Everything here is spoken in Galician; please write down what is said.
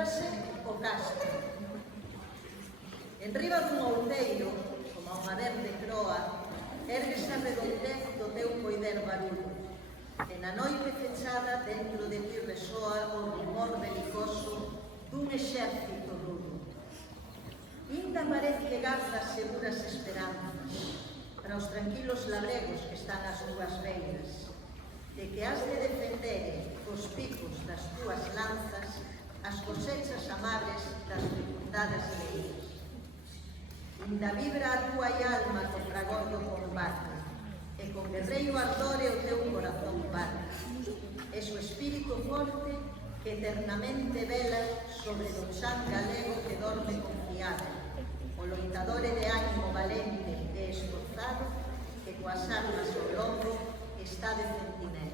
Encontrárase o castro. En riba dun outeiro, como unha verde croa, erguese a redondez do teu poider barullo. E na noite fechada, dentro de ti resoa o rumor belicoso dun exército rudo. Inda parece que gardas seguras esperanzas para os tranquilos labregos que están ás túas beiras, de que has de defender cos picos das túas lanzas as cosechas amables das fecundadas leiras. Inda vibra a túa alma co fragor do combate, e con guerreiro ardore o teu corazón bate. Es o espírito forte que eternamente vela sobre o chan galego que dorme confiado, o loitador de ánimo valente e esforzado que coas armas ao lombo está de centinela.